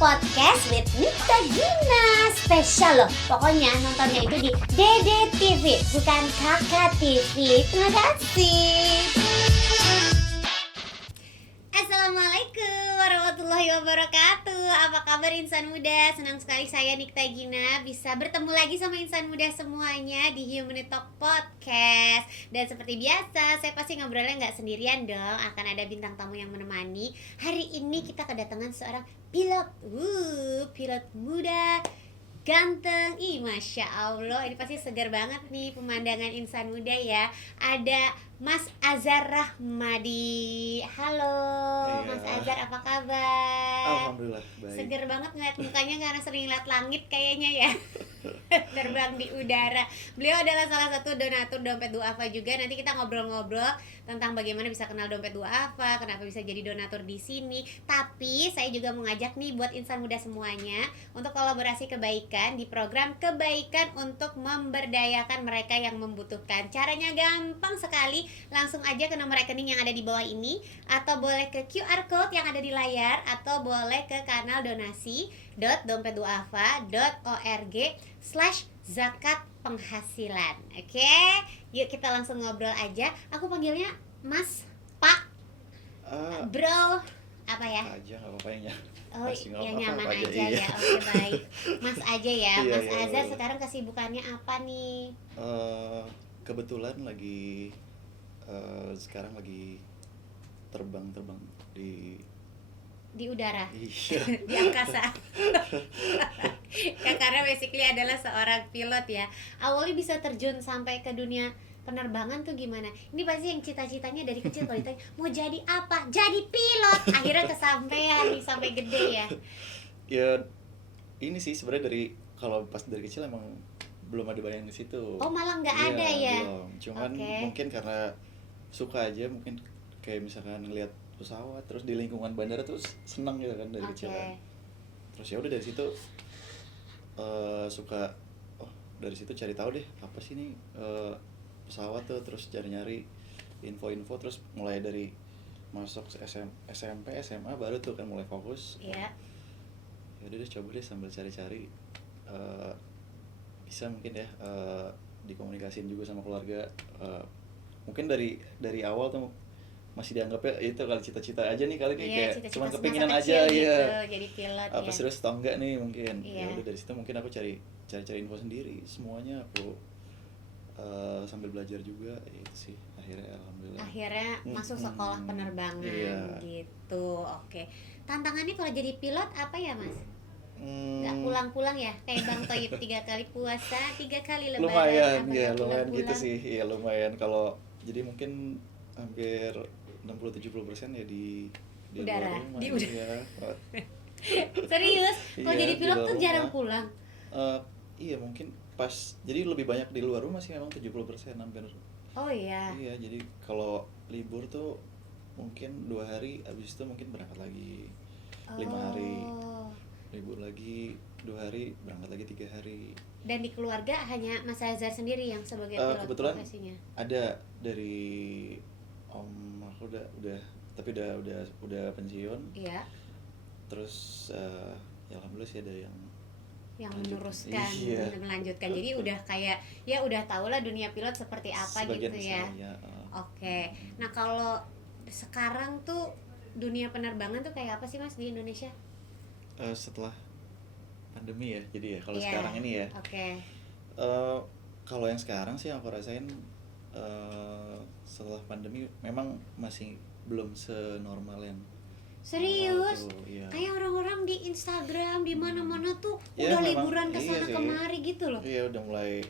Podcast with Nikta Gina. Spesial loh, pokoknya nontonnya itu di Dede TV, bukan Kakak TV. Terima kasih. Assalamualaikum warahmatullahi wabarakatuh. Apa kabar insan muda? Senang sekali saya Nikta Gina bisa bertemu lagi sama insan muda semuanya di Humanity Talk Podcast. Dan seperti biasa, saya pasti ngobrolnya nggak sendirian dong. Akan ada bintang tamu yang menemani. Hari ini kita kedatangan seorang pilot. Pilot muda, ganteng. Masya Allah, ini pasti segar banget nih pemandangan insan muda ya. Ada Mas Azhar Rahmadi. Halo, Iya. Mas Azhar, apa kabar? Alhamdulillah baik. Seger banget ngeliat mukanya karena sering lihat langit kayaknya ya. Terbang di udara. Beliau adalah salah satu donatur dompet duafa juga. Nanti kita ngobrol-ngobrol tentang bagaimana bisa kenal dompet duafa, kenapa bisa jadi donatur di sini. Tapi saya juga mengajak nih buat insan muda semuanya untuk kolaborasi kebaikan di program kebaikan untuk memberdayakan mereka yang membutuhkan. Caranya gampang sekali, langsung aja ke nomor rekening yang ada di bawah ini, atau boleh ke QR code yang ada di layar, atau boleh ke kanal donasi.dompetduafa.org/zakat penghasilan. Oke, yuk kita langsung ngobrol aja. Aku panggilnya Mas, Pak, Bro, apa ya? Aja nggak apa-apa ya. Oh, Masih nggak yang apa-apa nyaman aja iya. ya. Oke, baik. Mas aja ya. Iya, Mas iya, Azhar boleh. sekarang kesibukannya apa nih? Kebetulan lagi sekarang lagi terbang Di udara, iya. di angkasa. Ya, karena basically adalah seorang pilot ya. Awalnya bisa terjun sampai ke dunia penerbangan tuh gimana? Ini pasti yang cita-citanya dari kecil kalau ditanya mau jadi apa? Jadi pilot. Akhirnya kesampaian nih sampai gede ya. Ya ini sih sebenarnya kalau pas dari kecil emang belum ada bayangan di situ. Oh, malah nggak Iya, ada ya? belum. Cuman Oke. mungkin karena suka aja, mungkin kayak misalkan ngelihat pesawat terus di lingkungan bandara terus senang gitu kan dari kecil kan. Terus ya udah dari situ suka, dari situ cari tahu deh apa sih nih pesawat tuh, terus cari-nyari info-info, terus mulai dari masuk SMP SMA baru tuh kan mulai fokus. Iya. Ya udah deh, coba deh sambil cari-cari bisa mungkin ya dikomunikasiin juga sama keluarga. Mungkin dari awal tuh masih dianggapnya itu kali cita-cita aja nih kali, kayak cita-cita cuma semasa kepinginan kecil aja gitu, ya. jadi pilot Apa ya. serius atau enggak nih mungkin. Iya. Ya udah dari situ mungkin aku cari info sendiri, semuanya aku sambil belajar juga itu sih. Akhirnya Masuk sekolah penerbangan. Iya. Gitu. Oke. Tantangannya kalau jadi pilot apa ya, Mas? Nggak pulang-pulang ya, kayak Bang Toyib 3 kali puasa, 3 kali lebaran. Lumayan apa ya, nggak lumayan gitu pulang-pulang? sih. Iya lumayan, kalau jadi mungkin hampir 60-70% ya di Udara, luar rumah. di udara. Iya. Serius? Kalau Iya, jadi di pilot luar tuh jarang rumah. pulang. Iya mungkin pas, jadi lebih banyak di luar rumah sih, memang 70% hampir. Oh iya. Iya, jadi kalau libur tuh mungkin 2 hari, habis itu mungkin berangkat lagi 5 hari, Oh. libur lagi 2 hari, berangkat lagi 3 hari. Dan di keluarga hanya Mas Azhar sendiri yang sebagai pilot Kebetulan profesinya. ada dari om aku tapi udah pensiun. Iya. Terus ya alhamdulillah sih ada yang Meneruskan, Iya. melanjutkan. Jadi udah kayak ya udah tau lah dunia pilot seperti apa sebagian gitu ya. besar, Oke. Nah, kalau sekarang tuh dunia penerbangan tuh kayak apa sih, Mas, di Indonesia? Setelah pandemi ya, jadi ya kalau Iya. sekarang ini ya. Oke. Kalau yang sekarang sih aku rasain setelah pandemi memang masih belum senormal yang Serius? awal tuh, iya. Kayak orang-orang di Instagram di mana-mana tuh Ya, udah memang liburan ke iya sana sih. kemari gitu loh. Iya, udah mulai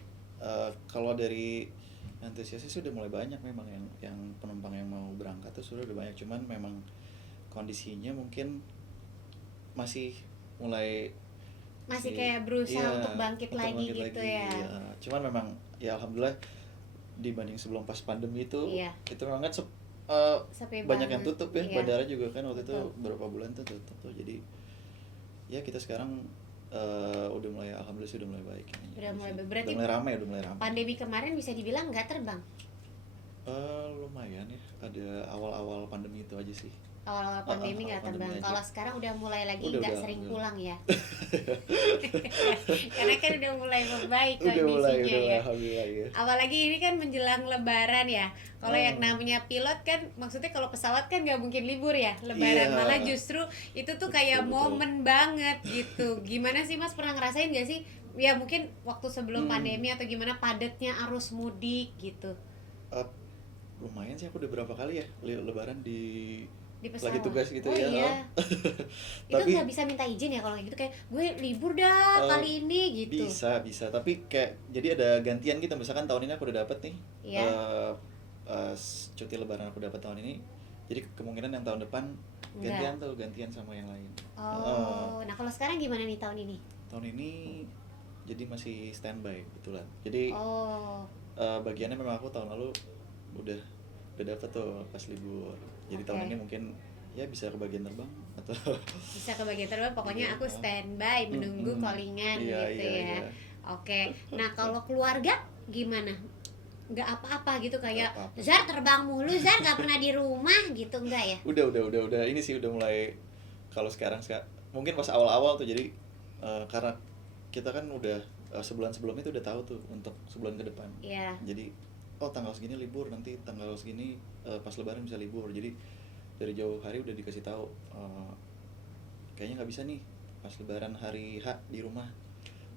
kalau dari antusiasnya sih udah mulai banyak memang yang penumpang yang mau berangkat tuh sudah udah banyak, cuman memang kondisinya mungkin masih mulai Masih kayak berusaha iya, untuk bangkit lagi gitu ya. Iya. Cuman memang ya alhamdulillah dibanding sebelum pas pandemi itu Iya. itu memang kan Sepi banyak banget. yang tutup ya. Iya. Bandara juga kan waktu itu Betul. beberapa bulan tuh tutup tuh, jadi ya kita sekarang udah mulai, alhamdulillah sih udah mulai baik. Udah mulai baik. Berarti udah mulai ramai. Pandemi kemarin bisa dibilang nggak terbang. Lumayan ya, ada awal-awal pandemi itu aja sih. Awal-awal pandemi Awal nggak pandemi terbang. aja. Kalau sekarang udah mulai lagi nggak Udah sering udah. pulang ya. Karena kan udah mulai membaik Udah kondisinya mulai ya. alhamdulillah ya. Apalagi ini kan menjelang Lebaran ya. Kalau yang Oh, namanya pilot kan, maksudnya kalau pesawat kan nggak mungkin libur ya. iya, Lebaran malah justru itu tuh kayak betul betul. momen banget gitu. Gimana sih Mas, pernah ngerasain nggak sih? Ya mungkin waktu sebelum Hmm, pandemi atau gimana padatnya arus mudik gitu uh, lumayan sih, aku udah berapa kali ya lebaran di di lagi pesawat. tugas gitu Oh ya. iya, itu nggak Tapi bisa minta izin ya kalau kayak gitu, kayak gue libur dah uh, kali ini gitu. bisa tapi kayak jadi ada gantian gitu, misalkan tahun ini aku udah dapet nih Ya, cuti lebaran aku dapat tahun ini, jadi kemungkinan yang tahun depan enggak. gantian sama yang lain. Heeh. Oh, nah kalau sekarang gimana nih tahun ini? Tahun ini jadi masih standby kebetulan, jadi Oh, bagiannya memang aku tahun lalu udah dapet tuh pas libur, jadi tahun oke. ini mungkin ya bisa kebagian terbang atau Bisa ke bagian terbang, iya. pokoknya aku standby menunggu callingan Iya gitu iya ya. iya. Oke, nah kalau keluarga gimana? Nggak apa-apa gitu, Gak kayak apa-apa sih. Zar terbang mulu, Zar nggak pernah di rumah gitu, enggak ya? Udah ini sih udah mulai. Kalau sekarang mungkin pas awal-awal tuh, jadi karena kita kan udah sebulan sebelum itu udah tahu tuh untuk sebulan ke depan. Iya. Jadi oh tanggal segini libur, nanti tanggal segini pas lebaran bisa libur. Jadi dari jauh hari udah dikasih tahu, kayaknya nggak bisa nih pas lebaran hari H di rumah.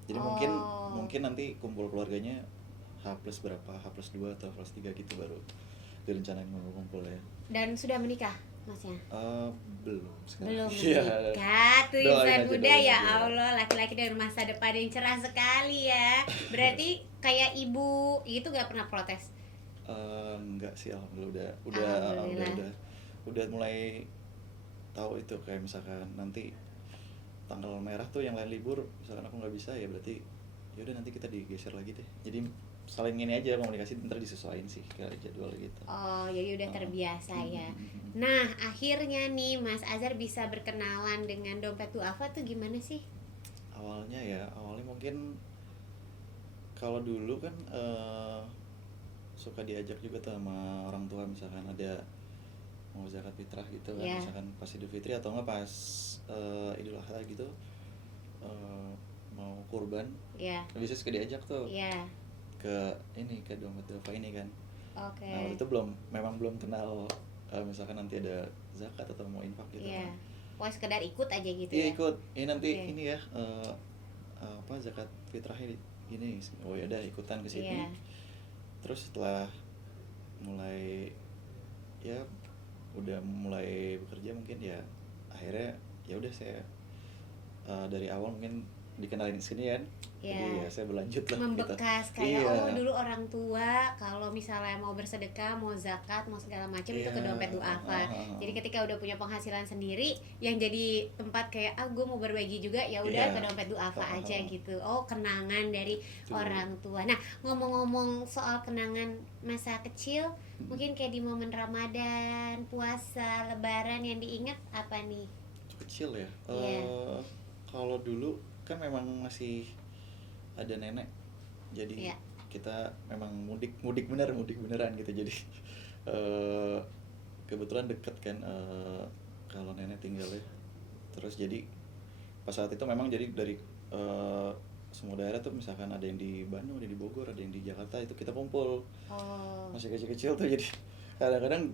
Jadi mungkin Oh, mungkin nanti kumpul keluarganya H plus berapa, H plus 2 atau H plus 3 gitu, baru direncanain mau kumpul ya. dan sudah menikah Masnya? Eh, belum sekarang. Belum Iya. menikah tuh Doain insan aja, muda, doain ya aja. Allah, laki-laki dari masa depan yang cerah sekali ya. Berarti kayak ibu itu nggak pernah protes. Enggak sih, alhamdulillah Alhamdulillah. udah mulai tahu itu, kayak misalkan nanti tanggal merah tuh yang lain libur, misalkan aku nggak bisa ya berarti ya udah nanti kita digeser lagi deh. Jadi saling ini aja komunikasi, ntar disesuaiin sih kayak jadwal gitu. Oh, jadi udah Heeh. terbiasa ya. Mm. Nah, akhirnya nih Mas Azhar bisa berkenalan dengan dompet duafa tuh gimana sih? Awalnya mungkin kalau dulu kan suka diajak juga tuh sama orang tua, misalkan ada mau zakat fitrah gitu kan, Ya, misalkan pas Idul Fitri atau enggak pas Idul Adha gitu, eh, mau kurban, ya, bisa suka diajak tuh ya. ke dompet Dava ini kan. Nah waktu Oke. itu memang belum kenal, misalkan nanti ada zakat atau mau infak gitu Ya. kan. Pokoknya sekedar ikut aja gitu Iya ya. ikut, ini nanti Oke. ini ya, apa zakat fitrahnya gini, oh ya udah ikutan ke Iya. sini. Terus setelah mulai ya udah mulai bekerja mungkin ya, akhirnya ya udah saya dari awal mungkin dikenalin sini kan, jadi Ya. ya saya berlanjut lah gitu. Membekas kayak Iya oh dulu orang tua kalau misalnya mau bersedekah, mau zakat, mau segala macam itu iya. ke dompet duafa. Jadi ketika udah punya penghasilan sendiri, yang jadi tempat kayak gue mau berbagi juga, ya udah Iya. ke dompet duafa aja gitu. Oh, kenangan dari Tuh. orang tua. Nah, ngomong-ngomong soal kenangan masa kecil, mungkin kayak di momen Ramadan, puasa, Lebaran yang diingat apa nih? Waktu kecil ya, Iya. kalau dulu kan memang masih ada nenek, jadi Iya. kita memang mudik beneran gitu. Jadi eh, kebetulan deket kan, kalau nenek tinggalnya. Terus jadi pas saat itu memang jadi dari eh, semua daerah tuh, misalkan ada yang di Bandung, ada yang di Bogor, ada yang di Jakarta, itu kita kumpul Oh. masih kecil-kecil tuh. Jadi kadang-kadang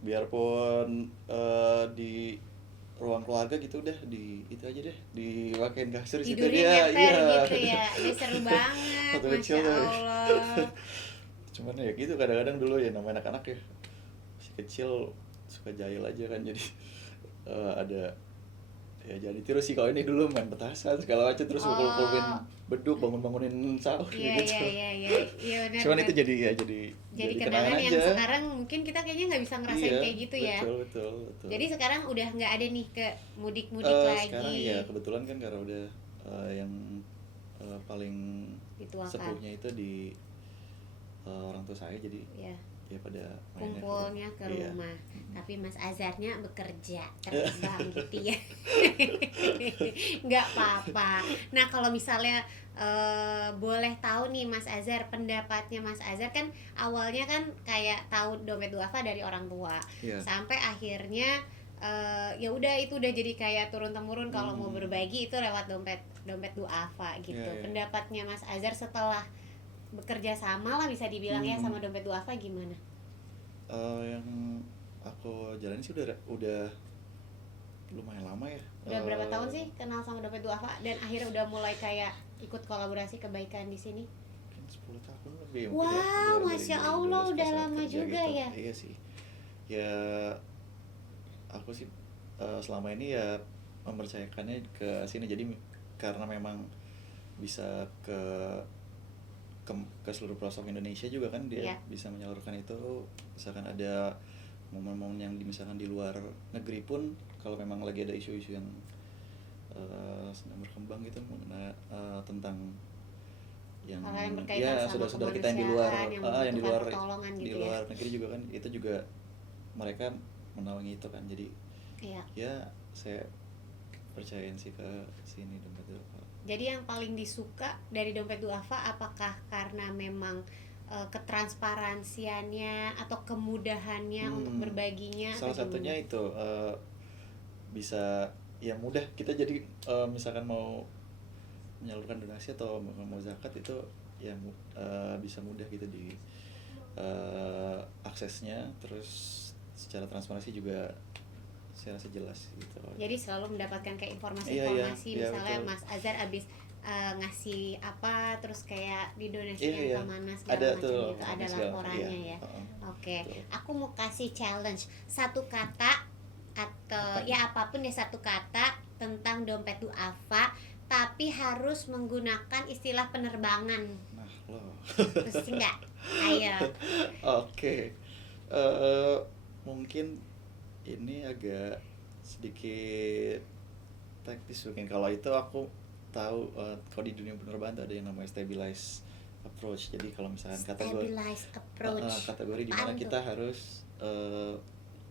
biarpun di ruang keluarga gitu, udah di itu aja deh, dipakein kasur di situ Tidurnya dia. nyeper Iya. gitu ya. Ini seru banget, Waktu Masya kecil tuh. Allah. Cuman ya gitu, kadang-kadang dulu ya namanya anak-anak ya, masih kecil suka jahil aja kan, jadi ada ya jadi terus sih. Kalau ini dulu main petasan segala macam, terus pukul-pukulin Oh, beduk, bangun-bangunin sahur iya gitu. iya iya iya. Iya benar Cuman benar. itu jadi Jadi kenangan kenangan yang aja. sekarang mungkin kita kayaknya nggak bisa ngerasain Iya, kayak gitu ya. betul. Jadi sekarang udah nggak ada nih ke mudik-mudik Sekarang lagi. ya kebetulan kan karena udah yang paling Dituakan. sepuhnya itu di orang tua saya, jadi Ya, ya pada mainnya kumpulnya ke iya. rumah. Tapi Mas Azharnya bekerja, terbang gitu ya. Nggak apa-apa. Nah kalau misalnya boleh tahu nih Mas Azhar, pendapatnya Mas Azhar kan awalnya kan kayak tahu dompet duafa dari orang tua, Iya. sampai akhirnya ya udah itu udah jadi kayak turun temurun kalau mau berbagi itu lewat dompet duafa gitu. Iya, iya. Pendapatnya Mas Azhar setelah bekerja sama lah bisa dibilang ya sama dompet duafa gimana? Yang aku jalani sih udah lumayan lama ya. Udah berapa tahun sih kenal sama dompet duafa dan akhirnya udah mulai kayak ikut kolaborasi kebaikan di sini? Mungkin 10 tahun lebih. Wow, Masya Allah, dari udah pas lama kerja juga gitu. ya. Iya sih. Ya aku sih selama ini ya mempercayakannya ke sini, jadi karena memang bisa ke seluruh pelosok Indonesia juga kan dia Iya. bisa menyalurkan itu. Misalkan ada momen-momen yang misalkan di luar negeri pun, kalau memang lagi ada isu-isu yang sedang berkembang gitu mengenai tentang yang Hal-hal yang berkaitan ya sama saudara-saudara kita yang di luar kemanusiaan, yang yang di membutuhkan luar pertolongan di gitu luar ya. negeri juga kan, itu juga mereka menaungi itu kan, jadi Iya. ya saya percayain sih ke sini dompet duafa. Jadi yang paling disuka dari dompet duafa apakah karena memang ketransparansiannya atau kemudahannya untuk berbaginya? Salah atau satunya gimana? itu bisa ya mudah kita, jadi misalkan mau menyalurkan donasi atau mau zakat itu ya bisa mudah gitu di aksesnya, terus secara transparansi juga saya rasa jelas gitu. Jadi selalu mendapatkan kayak Iya, informasi iya, misalnya betul. Mas Azhar abis ngasih apa terus kayak didonasikan Iya, kemana ada segala macam tuh gitu, ada segala, laporannya iya. ya. Oke, Betul. aku mau kasih challenge satu kata atau Apa ya apapun ya, satu kata tentang dompet duafa tapi harus menggunakan istilah penerbangan. Nah loh. Terus enggak? Ayo. Oke. Mungkin ini agak sedikit teknis mungkin. Kalau itu aku tahu, kalau di dunia penerbangan tuh ada yang namanya stabilize approach. Jadi kalau misalkan Stabilize approach. kategori di Apaan mana tuh? kita harus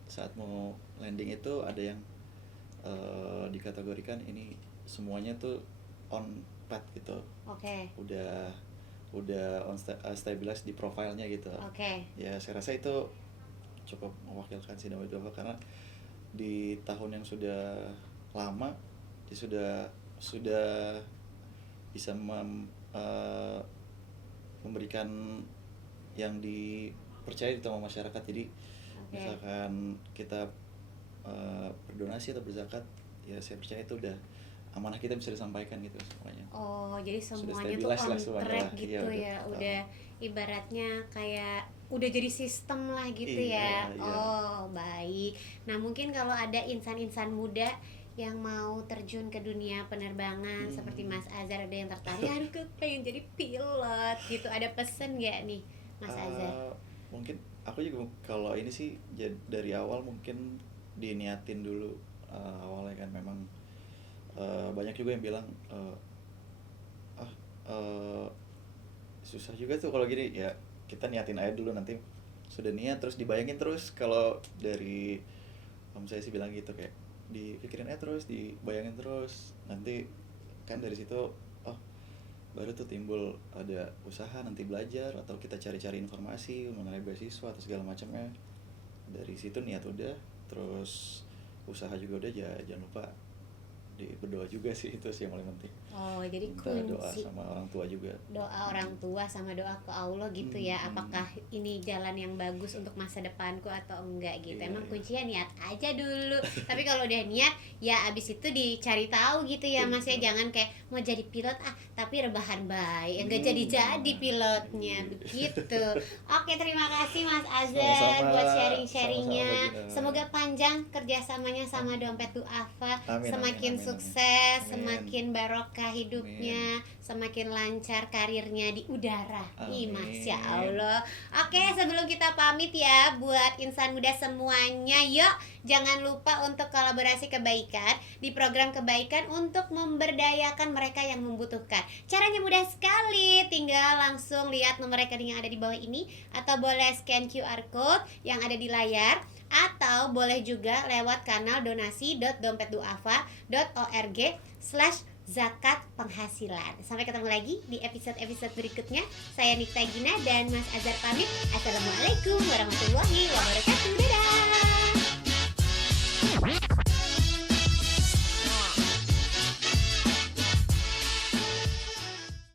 saat mau landing itu ada yang dikategorikan ini semuanya tuh on path gitu. Oke. Udah stabilize di profilnya gitu. Oke. Ya saya rasa itu cukup mewakilkan si dompet duafa, karena di tahun yang sudah lama dia sudah bisa memberikan yang dipercaya sama masyarakat. Jadi Oke. misalkan kita berdonasi atau berzakat, ya saya percaya itu udah amanah kita bisa disampaikan gitu semuanya. Oh, jadi Sudah semuanya tuh stabilize on lah semuanya track lah. gitu Iya, ya. Udah ibaratnya kayak udah jadi sistem lah gitu ya. Iya, iya. Oh, baik. Nah, mungkin kalau ada insan-insan muda yang mau terjun ke dunia penerbangan seperti Mas Azhar, ada yang tertarik, aduh pengen jadi pilot gitu. Ada pesan nggak nih, Mas Azhar? Mungkin aku juga kalau ini sih dari awal mungkin diniatin dulu awalnya kan. Memang banyak juga yang bilang susah juga tuh kalau gini. Ya kita niatin aja dulu, nanti sudah niat terus dibayangin terus. Kalau dari om saya sih bilang gitu, kayak dipikirin aja terus, dibayangin terus, nanti kan dari situ baru tuh timbul ada usaha nanti belajar atau kita cari-cari informasi mengenai beasiswa atau segala macamnya. Dari situ niat udah, terus usaha juga udah, jangan lupa berdoa juga sih, itu sih yang paling penting. Oh, jadi Minta doa kunci sama orang tua juga. doa orang tua sama doa ke Allah gitu ya. Apakah ini jalan yang bagus untuk masa depanku atau enggak gitu. Iya, Emang iya. kuncinya niat aja dulu. Tapi kalau udah niat ya abis itu dicari tahu gitu ya Mas ya. Jangan kayak mau jadi pilot tapi rebahan baik, enggak jadi pilotnya begitu. Oke, terima kasih Mas Azhar Sama-sama. buat sharing-sharingnya. Sama-sama, Gina. Semoga panjang kerjasamanya sama dompet duafa. Amin, Semakin amin, amin, sukses, amin. semakin barokah hidupnya, semakin lancar karirnya di udara. Ih, Amin. Masya Allah. Oke, sebelum kita pamit ya buat insan muda semuanya, yuk jangan lupa untuk kolaborasi kebaikan di program kebaikan untuk memberdayakan mereka yang membutuhkan. Caranya mudah sekali, tinggal langsung lihat nomor rekening yang ada di bawah ini atau boleh scan QR code yang ada di layar, atau boleh juga lewat kanal donasi.dompetduafa.org/zakat penghasilan. Sampai ketemu lagi di episode-episode berikutnya. Saya Nikta Gina dan Mas Azhar pamit. Assalamualaikum warahmatullahi wabarakatuh. Dadah.